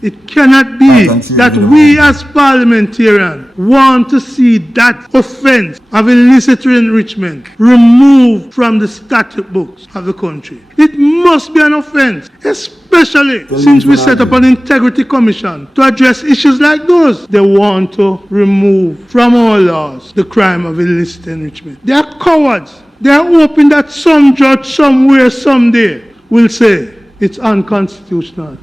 It cannot be that we as parliamentarians want to see that offense of illicit enrichment removed from the statute books of the country. It must be an offense, especially since we set up an integrity commission to address issues like those. They want to remove from our laws the crime of illicit enrichment. They are cowards. They are hoping that some judge somewhere someday will say it's unconstitutional.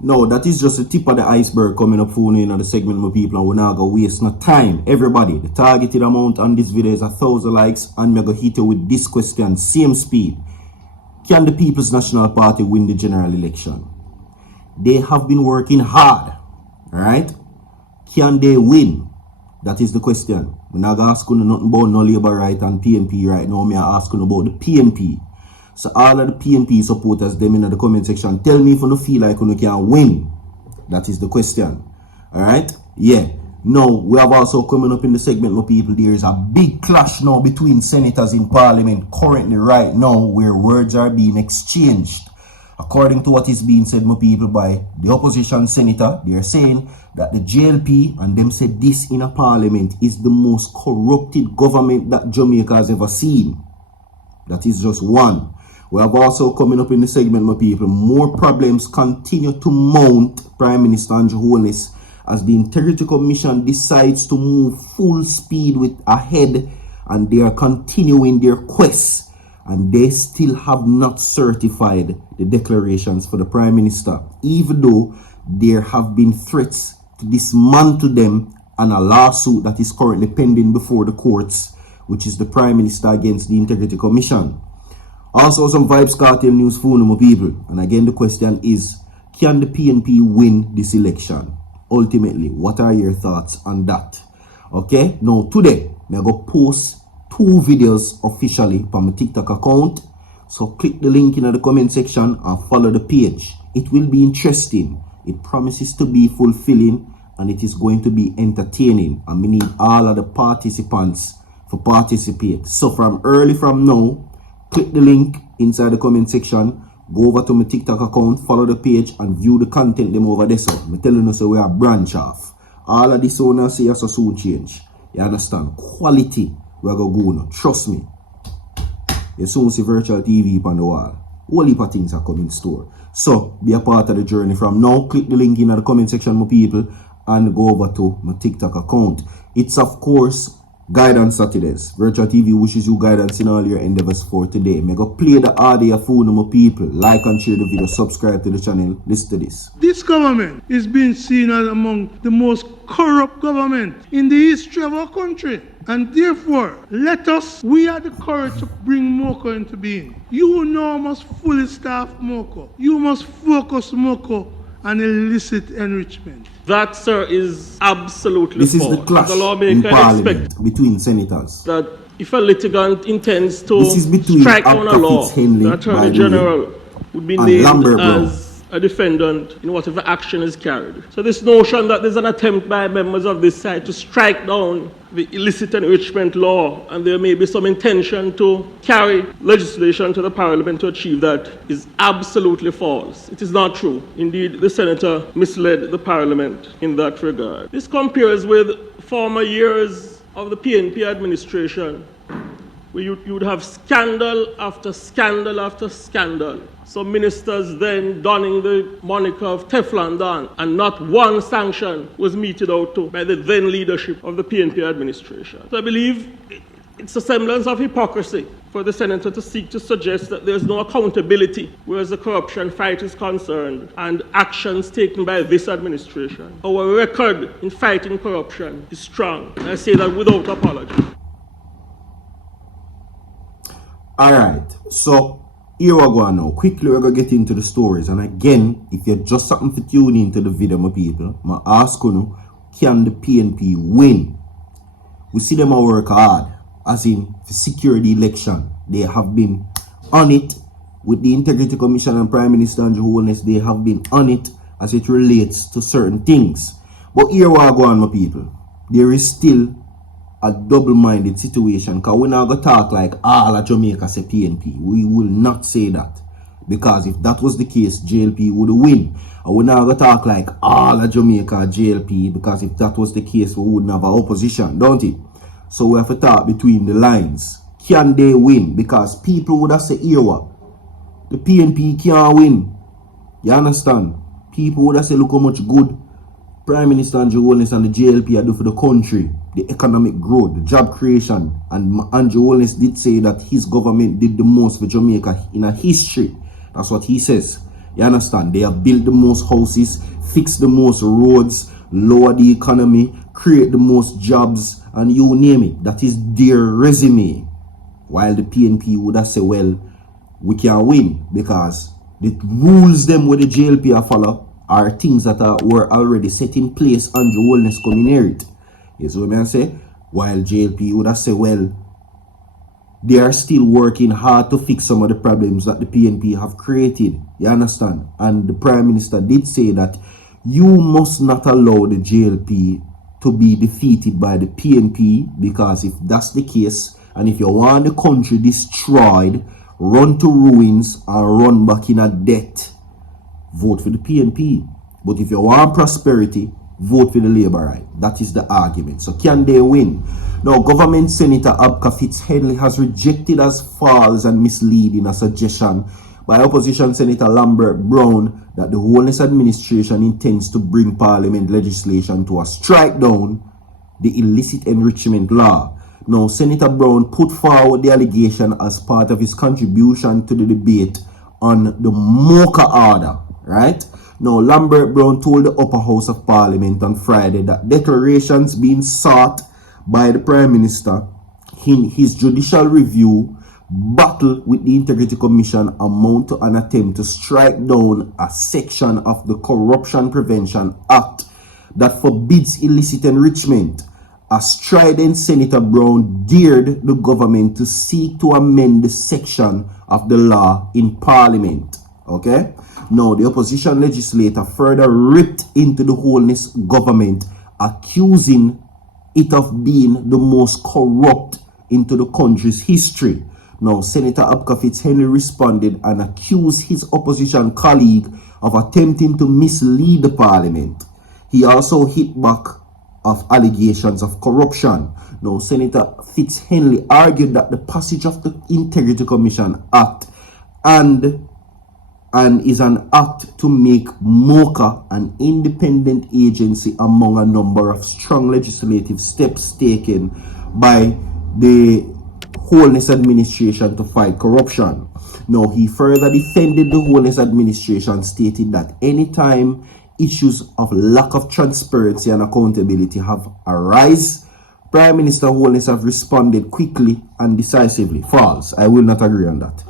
No, that is just the tip of the iceberg coming up for you in the segment, my people, and we're not going to waste no time. Everybody, the targeted amount on this video is 1,000 likes, and we're going to hit you with this question, same speed. Can the People's National Party win the general election? They have been working hard, alright? Can they win? That is the question. We're not going to ask you nothing about no Labour right and PNP right now. I'm asking about the PNP. So all of the PNP supporters, them in the comment section, tell me if you feel like you can win. That is the question. Alright? Yeah. Now, we have also coming up in the segment, my people, there is a big clash now between senators in Parliament currently right now where words are being exchanged. According to what is being said, my people, by the opposition senator, they are saying that the JLP, and them said this in a Parliament, is the most corrupted government that Jamaica has ever seen. That is just one. We have also coming up in the segment, my people, more problems continue to mount Prime Minister Andrew Holness as the Integrity Commission decides to move full speed ahead, and they are continuing their quest, and they still have not certified the declarations for the Prime Minister, even though there have been threats to dismantle them and a lawsuit that is currently pending before the courts, which is the Prime Minister against the Integrity Commission. Also some Vybz Kartel news for my people. And again, the question is, can the PNP win this election? Ultimately, what are your thoughts on that? Okay, now today, I'm going to post 2 videos officially from my TikTok account. So click the link in the comment section and follow the page. It will be interesting. It promises to be fulfilling and it is going to be entertaining. And we need all of the participants to participate. So from now, click the link inside the comment section, go over to my TikTok account, follow the page, and view the content them over there. So I'm telling you, so we are branch off. All of this owners say so soon change. You understand? Quality we are going to go now. Trust me. You soon see virtual TV on the wall. All heap of things are coming store. So be a part of the journey from now. Click the link in the comment section, my people, and go over to my TikTok account. It's of course Guidance Saturdays. Virtual TV wishes you guidance in all your endeavors for today. May go play the audio for my people. Like and share the video. Subscribe to the channel. Listen to this. This government is being seen as among the most corrupt government in the history of our country. And therefore, we have the courage to bring MOCA into being. You now must fully staff MOCA. You must focus MOCA on illicit enrichment. That, sir, is absolutely false. This is the clash in Parliament between senators. That if a litigant intends to strike down a law, the Attorney General would be named as a defendant in whatever action is carried. So this notion that there's an attempt by members of this side to strike down the illicit enrichment law and there may be some intention to carry legislation to the Parliament to achieve that is absolutely false. It is not true. Indeed, the Senator misled the Parliament in that regard. This compares with former years of the PNP administration, where you would have scandal after scandal after scandal. Some ministers then donning the moniker of Teflon Don, and not one sanction was meted out to by the then leadership of the PNP administration. So I believe it's a semblance of hypocrisy for the senator to seek to suggest that there's no accountability whereas the corruption fight is concerned and actions taken by this administration. Our record in fighting corruption is strong. And I say that without apology. Alright, so here we go now. Quickly we're going to get into the stories. And again, if you're just something to tune into the video, my people, I ask you, can the PNP win? We see them work hard, as in to secure the election. They have been on it with the Integrity Commission and Prime Minister Andrew Holness. They have been on it as it relates to certain things. But here we go on, my people. There is still a double-minded situation, because we're not going to talk like all of Jamaica say PNP. We will not say that. Because if that was the case, JLP would win. And we're not going to talk like all of Jamaica JLP, because if that was the case, we wouldn't have an opposition, don't it? So we have to talk between the lines. Can they win? Because people would have said, here what? The PNP can't win. You understand? People would have said, look how much good Prime Minister Andrew Holness and the JLP are doing for the country. The economic growth, the job creation. And Andrew Holness did say that his government did the most for Jamaica in a history. That's what he says. You understand? They have built the most houses, fixed the most roads, lower the economy, create the most jobs, and you name it. That is their resume. While the PNP would have said, well, we can't win because the rules them with the JLP are follow are things that were already set in place. Andrew Holness come inherit. You see what I say? While JLP would have said, well, they are still working hard to fix some of the problems that the PNP have created. You understand? And the Prime Minister did say that you must not allow the JLP to be defeated by the PNP, because if that's the case, and if you want the country destroyed, run to ruins, and run back in a debt, vote for the PNP. But if you want prosperity, vote for the Labour right. That is the argument. So can they win? Now, Government Senator Abka Fitz-Henley has rejected as false and misleading a suggestion by Opposition Senator Lambert Brown that the Holness administration intends to bring Parliament legislation to a strike down the illicit enrichment law. Now, Senator Brown put forward the allegation as part of his contribution to the debate on the MOCA order, right? Now, Lambert Brown told the Upper House of Parliament on Friday that declarations being sought by the Prime Minister in his judicial review battle with the Integrity Commission amount to an attempt to strike down a section of the Corruption Prevention Act that forbids illicit enrichment. A strident Senator Brown dared the government to seek to amend the section of the law in Parliament. Okay? Now, the opposition legislator further ripped into the Holness government, accusing it of being the most corrupt into the country's history. Now, Senator Abka Fitz-Henley responded and accused his opposition colleague of attempting to mislead the Parliament. He also hit back of allegations of corruption. Now, Senator Fitz-Henley argued that the passage of the Integrity Commission Act and is an act to make MOCA an independent agency among a number of strong legislative steps taken by the Holness administration to fight corruption. Now, he further defended the Holness administration, stating that anytime issues of lack of transparency and accountability have arisen, Prime Minister Holness have responded quickly and decisively. False. I will not agree on that.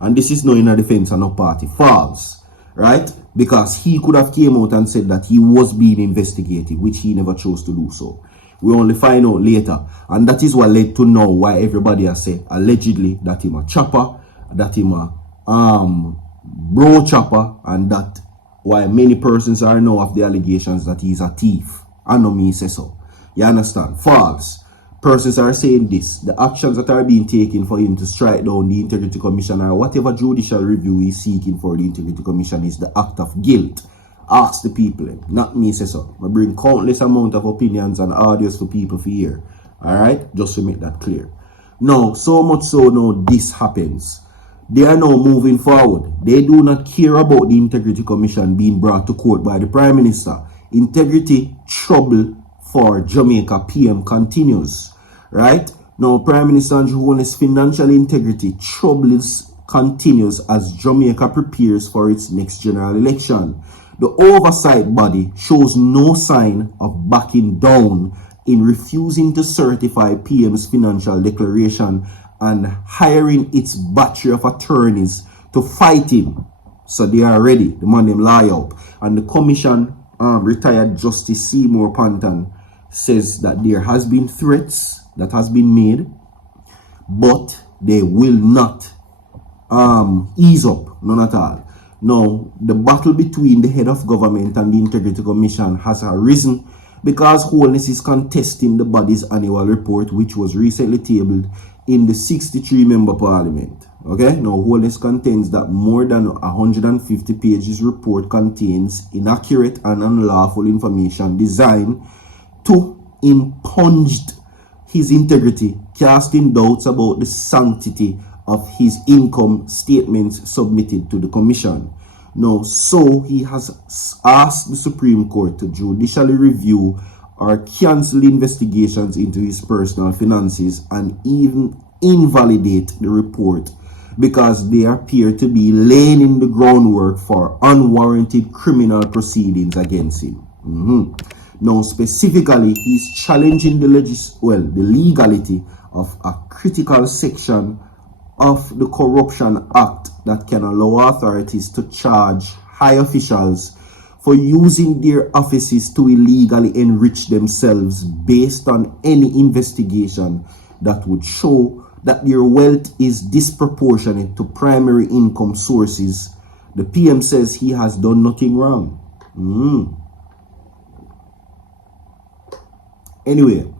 And this is not in a defense of no party. False. Right? Because he could have came out and said that he was being investigated, which he never chose to do so. We only find out later. And that is what led to now why everybody has said allegedly that him a chopper, that him a bro chopper, and that why many persons are now of the allegations that he's a thief. I know me say so. You understand? False. Persons are saying this. The actions that are being taken for him to strike down the Integrity Commission or whatever judicial review he's seeking for the Integrity Commission is the act of guilt. Ask the people, not me say so. I bring countless amount of opinions and audios for people to hear. Alright? Just to make that clear. Now, so much so now this happens. They are now moving forward. They do not care about the Integrity Commission being brought to court by the Prime Minister. Integrity trouble for Jamaica PM continues. Right? Now, Prime Minister Andrew Holness' financial integrity troubles continues as Jamaica prepares for its next general election. The oversight body shows no sign of backing down in refusing to certify PM's financial declaration and hiring its battery of attorneys to fight him. So they are ready. The man them lie out. And the commission, retired Justice Seymour Panton, says that there has been threats that has been made, but they will not ease up, none at all. Now, the battle between the head of government and the Integrity Commission has arisen because Holness is contesting the body's annual report, which was recently tabled in the 63-member Parliament. Okay, now Holness contends that more than 150 pages report contains inaccurate and unlawful information designed to impugn his integrity, casting doubts about the sanctity of his income statements submitted to the commission. Now, so he has asked the Supreme Court to judicially review or cancel investigations into his personal finances and even invalidate the report because they appear to be laying the groundwork for unwarranted criminal proceedings against him. Now, specifically, he's challenging the legality of a critical section of the Corruption Act that can allow authorities to charge high officials for using their offices to illegally enrich themselves based on any investigation that would show that their wealth is disproportionate to primary income sources. The PM says he has done nothing wrong. Anyway,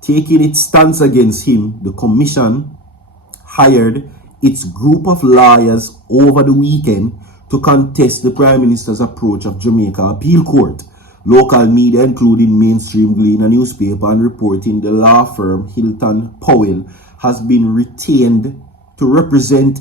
taking its stance against him, the commission hired its group of lawyers over the weekend to contest the Prime Minister's approach of Jamaica Appeal Court. Local media, including mainstream Gleaner newspaper and reporting the law firm Hilton Powell, has been retained to represent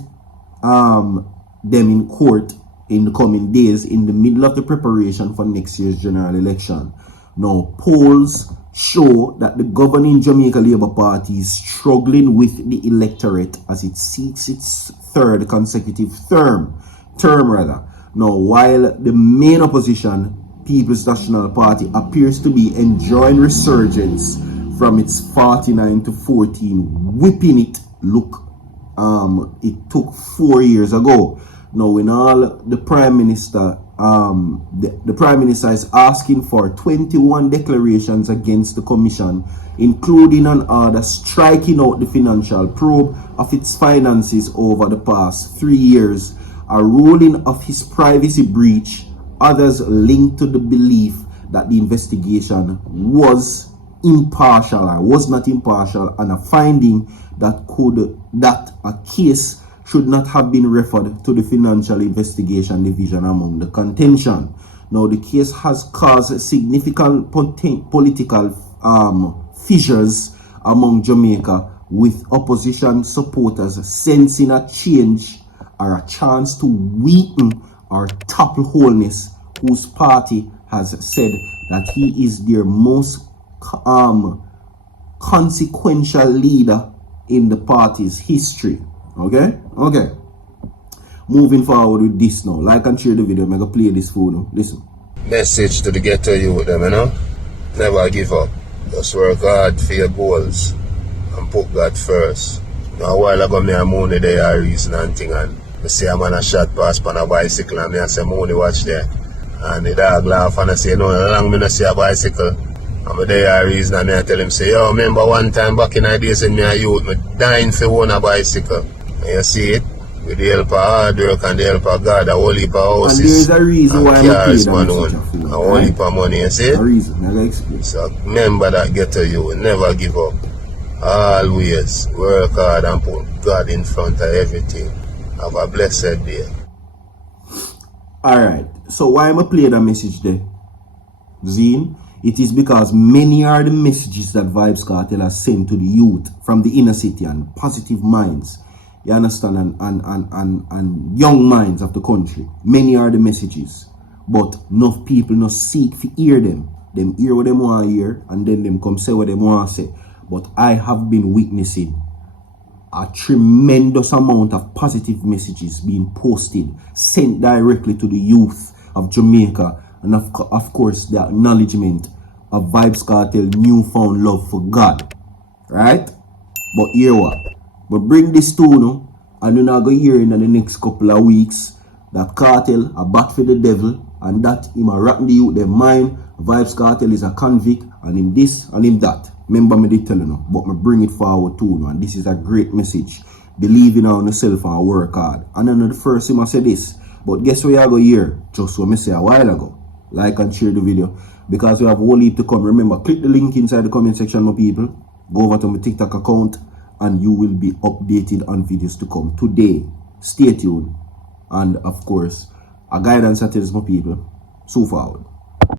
them in court in the coming days in the middle of the preparation for next year's general election. Now, polls show that the governing Jamaica Labour Party is struggling with the electorate as it seeks its third consecutive term. Now, while the main opposition, People's National Party, appears to be enjoying resurgence from its 49 to 14 whipping it look it took 4 years ago. Now, in all, the Prime Minister the Prime Minister is asking for 21 declarations against the Commission, including an order striking out the financial probe of its finances over the past 3 years, a ruling of his privacy breach, others linked to the belief that the investigation was impartial or was not impartial, and a finding that a case should not have been referred to the Financial Investigation Division among the contention. Now, the case has caused significant political fissures among Jamaica, with opposition supporters sensing a change or a chance to weaken or topple Holness, whose party has said that he is their most consequential leader in the party's history. Okay. Moving forward with this now. Like and share the video. I'm going to play this for you. Listen. Message to the ghetto youth, them, you know. Never give up. Just work hard for your goals and put God first. Now, a while ago, me and Mooney there are reason and thing, and I see a man a shot past on a bicycle, and me I say, Mooney, watch there. And the dog laugh and I say, no, long me not see a bicycle. And me there are reason, and me I tell him, say, yo, remember one time back in the days in me a youth, me dying for own a bicycle. And you see it? With the help of hard work and the help of God, a whole heap of houses. And there is a reason why I'm cars, man, own. A whole heap of money, you see? A reason, I gotta explain. So remember that, ghetto you, never give up. Always work hard and put God in front of everything. Have a blessed day. Alright, so why am I playing that message there? Zine? It is because many are the messages that Vybz Kartel has sent to the youth from the inner city and positive minds. You understand? And young minds of the country. Many are the messages. But enough people not seek to hear them. Them hear what them want to hear, and then them come say what them want to say. But I have been witnessing a tremendous amount of positive messages being posted, sent directly to the youth of Jamaica, and of course the acknowledgement of Vybz Kartel newfound love for God. Right? But hear what? But bring this to you, and you're not going to hear in the next couple of weeks that Cartel a bat for the devil, and that him a rotten the youth their mind. Vybz Kartel is a convict, and him this and him that. Remember me did tell you, but me bring it forward to you, and this is a great message. Believe in yourself and work hard. And then the first time I say this, but guess what you are going to hear? Just what I said a while ago. Like and share the video, because we have a whole heap to come. Remember, click the link inside the comment section, my people. Go over to my TikTok account and you will be updated on videos to come. Today, stay tuned. And of course, a guidance that tells my people, so forward.